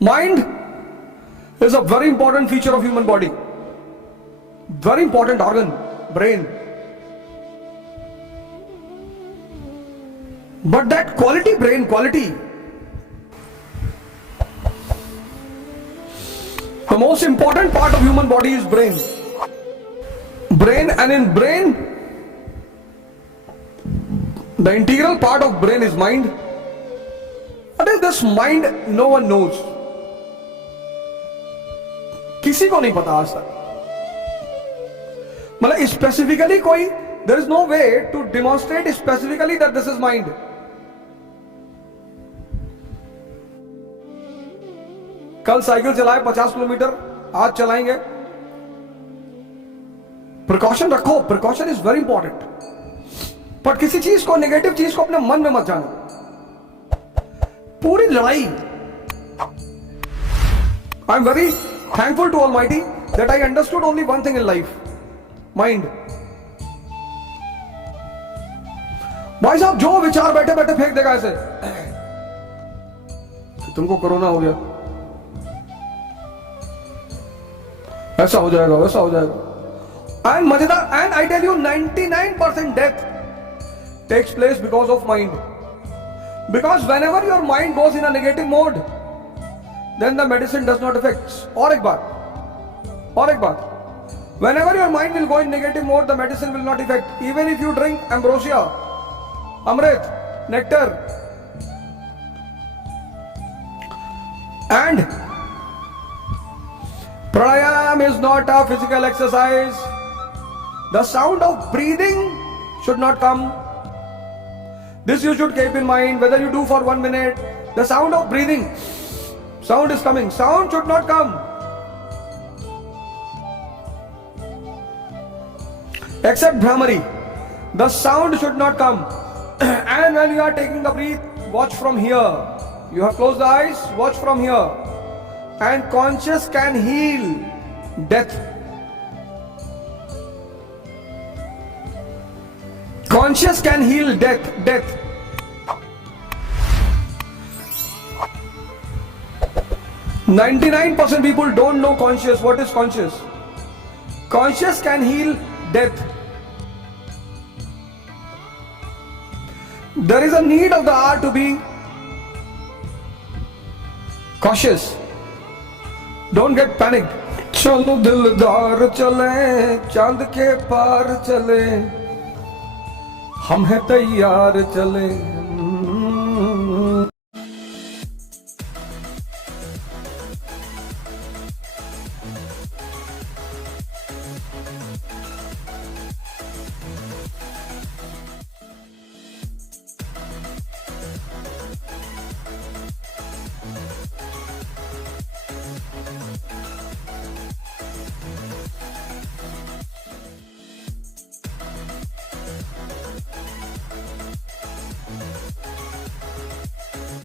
Mind is a very important feature of human body. Very important organ, brain. But that quality brain, quality, the most important part of human body is brain. Brain, and in brain, the integral part of brain is mind. What is this mind? No one knows. किसी को नहीं पता आज तक. मतलब specifically कोई, there is no way to demonstrate specifically that this is mind. कल cycle चलाए 50 किलोमीटर, आज चलाएंगे. प्रिकॉशन रखो, प्रिकॉशन इज वेरी इंपॉर्टेंट. पर किसी चीज को, नेगेटिव चीज को अपने मन में मत जानो. पूरी लड़ाई. I am very thankful to Almighty that I understood only one thing in life: mind. भाई साहब जो विचार बैठे बैठे फेंक देगा ऐसे कि तुमको कोरोना हो गया, ऐसा हो जाएगा, वैसा हो जाएगा. एंड मजेदार, and I tell you 99% death takes place because of mind. Because whenever your mind goes in a negative mode, then the medicine does not affect. और एक बात, whenever your mind will go in negative mode, the medicine will not affect. Even if you drink ambrosia, amrit, nectar, and pranayam is not a physical exercise. The sound of breathing should not come. This you should keep in mind. Whether you do for 1 minute, the sound of breathing, sound is coming, sound should not come. Except Brahmari, the sound should not come. And when you are taking the breath, watch from here. You have closed the eyes, watch from here. And conscious can heal death. Conscious can heal death. %99 people don't know conscious. What is conscious? Conscious can heal death. There is a need of the hour to be cautious. Don't get panicked. चलो दिलदार चले, चांद के पार चले, हम हैं तैयार चले.